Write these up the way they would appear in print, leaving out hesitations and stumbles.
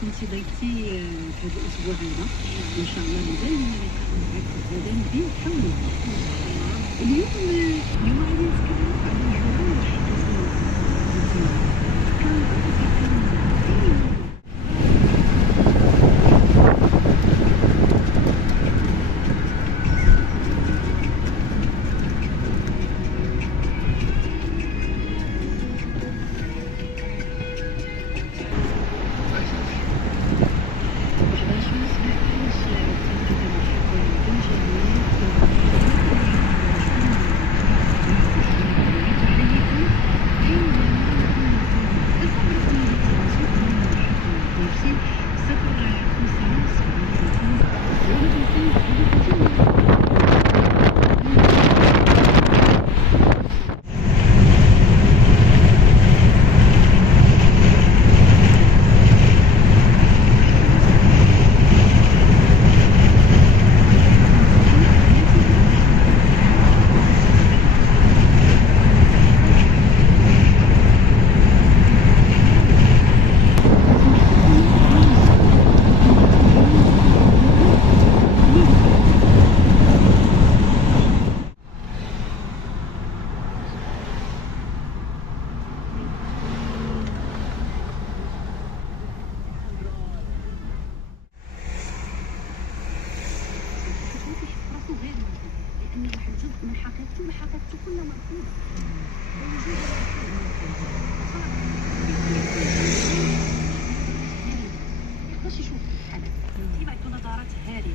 كنتي ضيفتي في هذا الاسبوع هذا، وان شاء الله مازال لنا لقاء معك غدا بحول الله. اليوم غادي نتكلموا على الجروح لأن واحد جزء من حقيقته وحقيقته كلها مرفوضة. يقدرش يشوف الحالة، كيما يكون نظرات هادئة.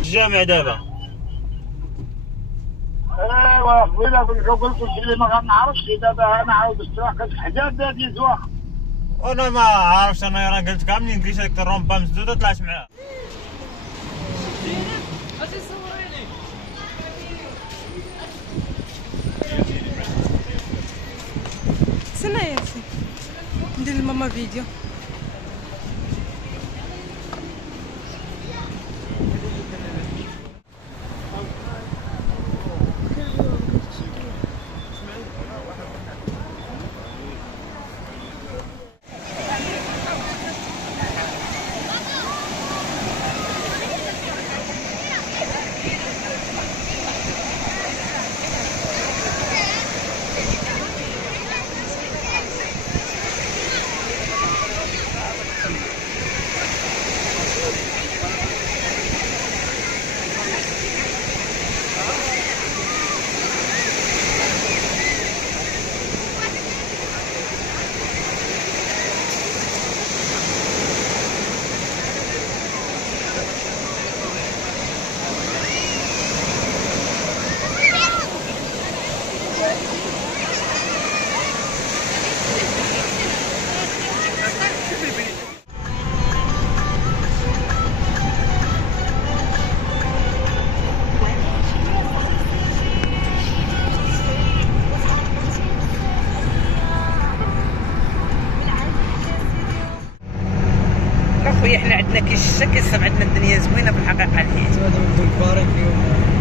الجامع دابا. ايوا خويا قلت لي ما غنعرفش دابا انا عاود السواق حداد هادي زواق. وانا ما عارفش، انا راه قلت كاع منين كليت هذيك الرومبا مسدوده طلعت معاه. اجي صوريني. استنى يا سي ندير لماما فيديو. اخويا حنا عندنا كيشتا كيصاب عندنا الدنيا زوينه في الحقيقه الحياه. هذا ولد الكبارين فيهم